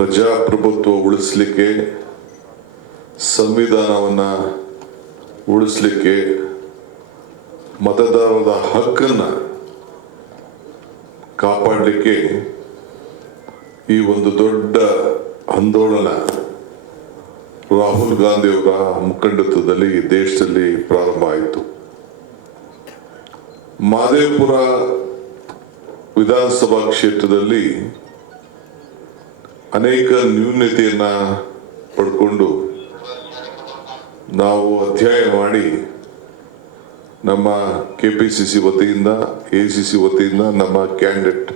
ಪ್ರಜಾಪ್ರಭುತ್ವ ಉಳಿಸಲಿಕ್ಕೆ, ಸಂವಿಧಾನವನ್ನು ಉಳಿಸಲಿಕ್ಕೆ, ಮತದಾರರ ಹಕ್ಕನ್ನು ಕಾಪಾಡಲಿಕ್ಕೆ ಈ ಒಂದು ದೊಡ್ಡ ಆಂದೋಲನ ರಾಹುಲ್ ಗಾಂಧಿ ಅವರ ಮುಖಂಡತ್ವದಲ್ಲಿ ದೇಶದಲ್ಲಿ ಪ್ರಾರಂಭ ಆಯಿತು. ಮಹದೇವಪುರ ವಿಧಾನಸಭಾ ಕ್ಷೇತ್ರದಲ್ಲಿ ಅನೇಕ ನ್ಯೂನತೆಯನ್ನ ಪಡ್ಕೊಂಡು ನಾವು ಅಧ್ಯಯನ ಮಾಡಿ ನಮ್ಮ KPCC ವತಿಯಿಂದ, ACC ವತಿಯಿಂದ ನಮ್ಮ ಕ್ಯಾಂಡಿಡೇಟ್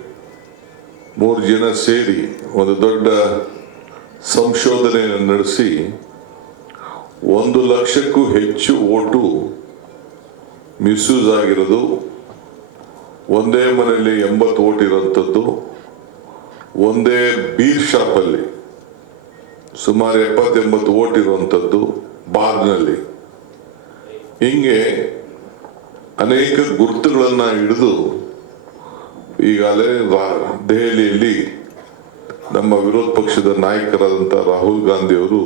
3 ಜನ ಸೇರಿ ಒಂದು ದೊಡ್ಡ ಸಂಶೋಧನೆಯನ್ನು ನಡೆಸಿ 1 ಲಕ್ಷಕ್ಕೂ ಹೆಚ್ಚು ಓಟು ಮಿಸ್ಯೂಸ್ ಆಗಿರೋದು, ಒಂದೇ ಮನೆಯಲ್ಲಿ 80 ಓಟ್ ಇರೋಂಥದ್ದು, ಒಂದೇ ಬೀರ್ ಶಾಪಲ್ಲಿ ಸುಮಾರು 70-80 ಓಟ್ ಇರುವಂಥದ್ದು, ಬಾರ್ನಲ್ಲಿ, ಹಿಂಗೆ ಅನೇಕ ಗುರುತುಗಳನ್ನು ಹಿಡಿದು ಈಗಾಗಲೇ ದೆಹಲಿಯಲ್ಲಿ ನಮ್ಮ ವಿರೋಧ ಪಕ್ಷದ ನಾಯಕರಾದಂಥ ರಾಹುಲ್ ಗಾಂಧಿ ಅವರು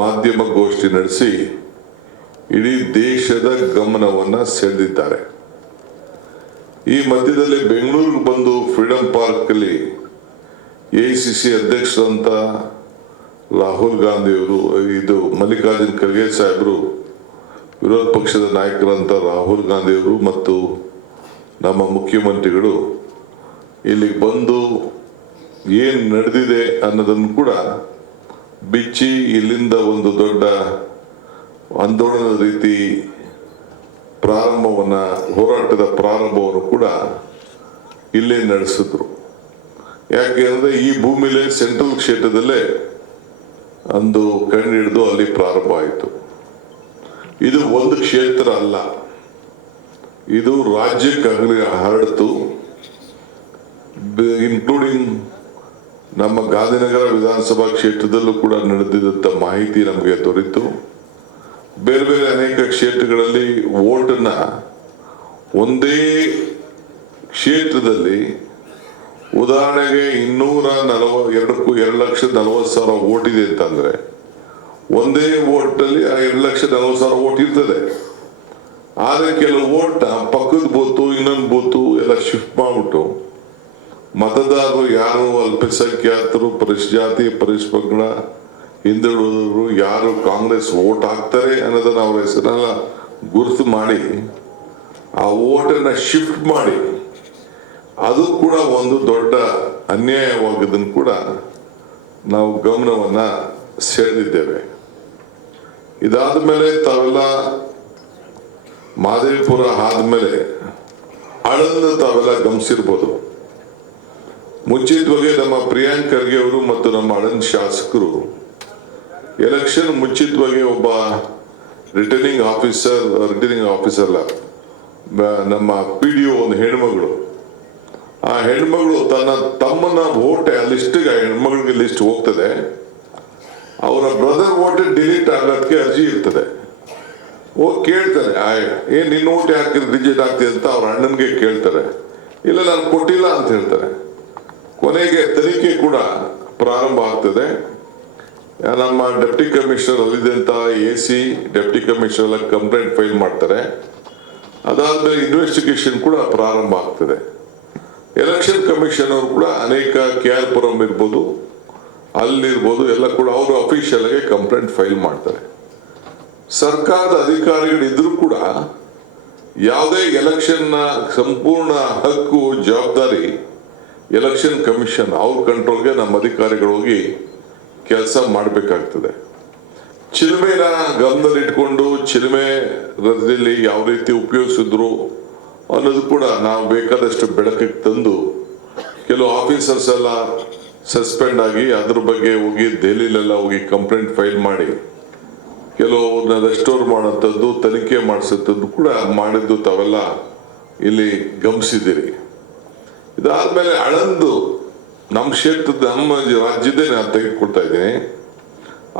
ಮಾಧ್ಯಮ ಗೋಷ್ಠಿ ನಡೆಸಿ ಇಡೀ ದೇಶದ ಗಮನವನ್ನು ಸೆಳೆದಿದ್ದಾರೆ. ಈ ಮಧ್ಯದಲ್ಲಿ ಬೆಂಗಳೂರಿಗೆ ಬಂದು ಫ್ರೀಡಂ ಪಾರ್ಕ್ ಅಲ್ಲಿ ACC ಅಧ್ಯಕ್ಷರಂತ ರಾಹುಲ್ ಗಾಂಧಿ ಅವರು, ಇದು ಮಲ್ಲಿಕಾರ್ಜುನ್ ಖರ್ಗೆ ಸಾಹೇಬರು, ವಿರೋಧ ಪಕ್ಷದ ನಾಯಕರಂತ ರಾಹುಲ್ ಗಾಂಧಿ ಅವರು ಮತ್ತು ನಮ್ಮ ಮುಖ್ಯಮಂತ್ರಿಗಳು ಇಲ್ಲಿಗೆ ಬಂದು ಏನು ನಡೆದಿದೆ ಅನ್ನೋದನ್ನು ಕೂಡ ಬಿಚ್ಚಿ ಇಲ್ಲಿಂದ ಒಂದು ದೊಡ್ಡ ಆಂದೋಲನದ ರೀತಿ ಹೋರಾಟದ ಪ್ರಾರಂಭವನ್ನು ಕೂಡ ಇಲ್ಲೇ ನಡೆಸಿದ್ರು. ಯಾಕೆ ಅಂದರೆ ಈ ಭೂಮಿಲೇ ಸೆಂಟ್ರಲ್ ಕ್ಷೇತ್ರದಲ್ಲೇ ಒಂದು ಕಂಡು ಹಿಡಿದು ಅಲ್ಲಿ ಪ್ರಾರಂಭ ಆಯಿತು. ಇದು ಒಂದು ಕ್ಷೇತ್ರ ಅಲ್ಲ, ಇದು ರಾಜ್ಯಕ್ಕೆ ಹರಡಿತು. ಇನ್ಕ್ಲೂಡಿಂಗ್ ನಮ್ಮ ಗಾಂಧಿನಗರ ವಿಧಾನಸಭಾ ಕ್ಷೇತ್ರದಲ್ಲೂ ಕೂಡ ನಡೆದಿದ್ದಂಥ ಮಾಹಿತಿ ನಮಗೆ ದೊರೆಯಿತು. ಬೇರೆ ಬೇರೆ ಅನೇಕ ಕ್ಷೇತ್ರಗಳಲ್ಲಿ ವೋಟನ್ನ ಒಂದೇ ಕ್ಷೇತ್ರದಲ್ಲಿ, ಉದಾಹರಣೆಗೆ 2,40,000 ವೋಟ್ ಇದೆ ಅಂತಂದ್ರೆ ಒಂದೇ ವೋಟಲ್ಲಿ 2,40,000 ವೋಟ್ ಇರ್ತದೆ. ಆದರೆ ಕೆಲವು ವೋಟ್ ಪಕ್ಕದ ಬೂತು, ಇನ್ನೊಂದು ಬೂತು ಎಲ್ಲ ಶಿಫ್ಟ್ ಮಾಡಿಬಿಟ್ಟು ಮತದಾರರು ಯಾರು ಅಲ್ಪಸಂಖ್ಯಾತರು, ಪರಿಶಿಷ್ಟ ಪರಿಶಿಷ್ಟ ಹಿಂದುಳಿದವರು ಯಾರು ಕಾಂಗ್ರೆಸ್ ವೋಟ್ ಹಾಕ್ತಾರೆ ಅನ್ನೋದನ್ನ ಅವರ ಹೆಸರನ್ನ ಗುರುತು ಮಾಡಿ ಆ ವೋಟನ್ನ ಶಿಫ್ಟ್ ಮಾಡಿ, ಅದು ಕೂಡ ಒಂದು ದೊಡ್ಡ ಅನ್ಯಾಯವಾಗೋದನ್ನು ಕೂಡ ನಾವು ಗಮನವನ್ನ ಸೆಳೆದಿದ್ದೇವೆ. ಇದಾದ ಮೇಲೆ ತಾವೆಲ್ಲ ಮಹದೇವಪುರ ಆದ್ಮೇಲೆ ಆಳಂದ ತಾವೆಲ್ಲ ಗಮನಿಸಿರ್ಬೋದು. ಮುಂಚಿತವಾಗಿ ನಮ್ಮ ಪ್ರಿಯಾಂಕ್ ಖರ್ಗೆ ಅವರು ಮತ್ತು ನಮ್ಮ ಆಳಂದ ಶಾಸಕರು ಎಲೆಕ್ಷನ್ ಮುಂಚಿತವಾಗಿ ಒಬ್ಬ ರಿಟರ್ನಿಂಗ್ ಆಫೀಸರ್ ನಮ್ಮ PDO ಒಂದು ಹೆಣ್ಮಗಳು, ಆ ಹೆಣ್ಮಗಳು ತನ್ನ ತಮ್ಮನ ವೋಟ್ ಲಿಸ್ಟ್ಗೆ, ಹೆಣ್ಮಗಳಿಗೆ ಲಿಸ್ಟ್ ಹೋಗ್ತದೆ, ಅವರ ಬ್ರದರ್ ವೋಟ್ ಡಿಲೀಟ್ ಆಗೋದಕ್ಕೆ ಅರ್ಜಿ ಇರ್ತದೆ. ಹೋಗಿ ಕೇಳ್ತಾರೆ, ಏನ್ ನಿನ್ನ ವೋಟ್ ಯಾಕೆ ರಿಜೆಕ್ಟ್ ಆಗ್ತಿದೆ ಅಂತ ಅವ್ರ ಅಣ್ಣನಿಗೆ ಕೇಳ್ತಾರೆ. ಇಲ್ಲ ನಾನು ಕೊಟ್ಟಿಲ್ಲ ಅಂತ ಹೇಳ್ತಾರೆ. ಕೊನೆಗೆ ತನಿಖೆ ಕೂಡ ಪ್ರಾರಂಭ ಆಗ್ತದೆ. ನಮ್ಮ ಡೆಪ್ಟಿ ಕಮಿಷನರ್ ಅಲ್ಲಿದೆ ಅಂತ AC ಡೆಪ್ಟಿ ಕಮಿಷನರ್ ಎಲ್ಲ ಕಂಪ್ಲೇಂಟ್ ಫೈಲ್ ಮಾಡ್ತಾರೆ. ಅದಾದ್ಮೇಲೆ ಇನ್ವೆಸ್ಟಿಗೇಷನ್ ಕೂಡ ಪ್ರಾರಂಭ ಆಗ್ತದೆ. ಎಲೆಕ್ಷನ್ ಕಮಿಷನ್ ಅವರು ಕೂಡ ಅನೇಕ KR-ಪುರಂ ಇರ್ಬೋದು, ಅಲ್ಲಿರ್ಬೋದು, ಎಲ್ಲ ಕೂಡ ಅವರು ಅಫಿಷಿಯಲ್ ಆಗಿ ಕಂಪ್ಲೇಂಟ್ ಫೈಲ್ ಮಾಡ್ತಾರೆ. ಸರ್ಕಾರದ ಅಧಿಕಾರಿಗಳಿದ್ರೂ ಕೂಡ ಯಾವುದೇ ಎಲೆಕ್ಷನ್ ಸಂಪೂರ್ಣ ಹಕ್ಕು ಜವಾಬ್ದಾರಿ ಎಲೆಕ್ಷನ್ ಕಮಿಷನ್ ಅವ್ರ ಕಂಟ್ರೋಲ್ಗೆ ನಮ್ಮ ಅಧಿಕಾರಿಗಳು ಹೋಗಿ ಕೆಲಸ ಮಾಡಬೇಕಾಗ್ತದೆ. ಚಿಲುಮೆನ ಗಮನದಲ್ಲಿಟ್ಕೊಂಡು ಚಿಲುಮೆ ರಥದಲ್ಲಿ ಯಾವ ರೀತಿ ಉಪಯೋಗಿಸಿದ್ರು ಅನ್ನೋದು ಕೂಡ ನಾವು ಬೇಕಾದಷ್ಟು ಬೆಳಕಿಗೆ ತಂದು, ಕೆಲವು ಆಫೀಸರ್ಸ್ ಎಲ್ಲ ಸಸ್ಪೆಂಡ್ ಆಗಿ ಅದ್ರ ಬಗ್ಗೆ ಹೋಗಿ ದೆಹಲಿಲೆಲ್ಲ ಹೋಗಿ ಕಂಪ್ಲೇಂಟ್ ಫೈಲ್ ಮಾಡಿ ಕೆಲವನ್ನ ರೆಸ್ಟೋರ್ ಮಾಡೋಂಥದ್ದು, ತನಿಖೆ ಮಾಡಿಸೋಂಥದ್ದು ಕೂಡ ಮಾಡಿದ್ದು ತಾವೆಲ್ಲ ಇಲ್ಲಿ ಗಮನಿಸಿದ್ದೀರಿ. ಇದಾದ್ಮೇಲೆ ಆಳಂದು ನಮ್ಮ ಕ್ಷೇತ್ರದ, ನಮ್ಮ ರಾಜ್ಯದೇ ನಾನು ತೆಗೆದುಕೊಳ್ತಾ ಇದ್ದೀನಿ.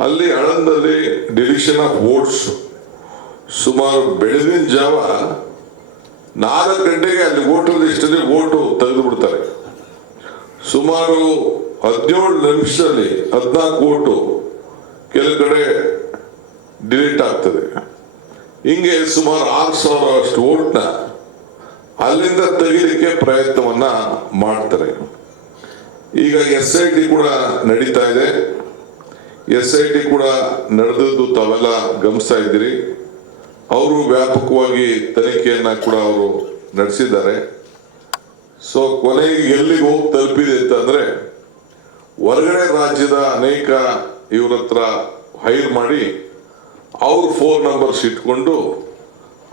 ಅಲ್ಲಿ ಆಳಂದಲ್ಲಿ ಡಿಲಿಷನ್ ಆಫ್ ವೋಟ್ಸ್ ಸುಮಾರು ಬೆಳಗಿನ ಜಾವ 4 ಗಂಟೆಗೆ ಅಲ್ಲಿ ವೋಟರ್ ಲಿಸ್ಟಲ್ಲಿ ವೋಟು ತೆಗೆದು ಬಿಡ್ತಾರೆ. ಸುಮಾರು 17 ನಿಮಿಷದಲ್ಲಿ 14 ಓಟು ಕೆಲವು ಕಡೆ ಡಿಲೀಟ್ ಆಗ್ತದೆ. ಹಿಂಗೆ ಸುಮಾರು 6,000 ಅಷ್ಟು ಓಟ್ನ ಅಲ್ಲಿಂದ ತೆಗಿಲಿಕ್ಕೆ ಪ್ರಯತ್ನವನ್ನ ಮಾಡ್ತಾರೆ. ಈಗ SIT ಕೂಡ ನಡೀತಾ ಇದೆ. SIT ಕೂಡ ನಡೆದದ್ದು ತಾವೆಲ್ಲ ಗಮನಿಸ್ತಾ ಇದ್ದೀರಿ. ಅವರು ವ್ಯಾಪಕವಾಗಿ ತನಿಖೆಯನ್ನ ಕೂಡ ಅವರು ನಡೆಸಿದ್ದಾರೆ. ಸೊ ಕೊನೆಗೆ ಎಲ್ಲಿಗೆ ಹೋಗಿ ತಲುಪಿದೆ ಅಂತಂದ್ರೆ, ಹೊರಗಡೆ ರಾಜ್ಯದ ಅನೇಕ ಇವ್ರ ಹತ್ರ ಹೈರ್ ಮಾಡಿ ಅವ್ರ ಫೋನ್ ನಂಬರ್ಸ್ ಇಟ್ಕೊಂಡು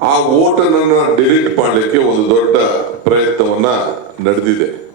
ಆ ಓಟನ್ನ ಡಿಲೀಟ್ ಮಾಡಲಿಕ್ಕೆ ಒಂದು ದೊಡ್ಡ ಪ್ರಯತ್ನವನ್ನ ನಡೆದಿದೆ.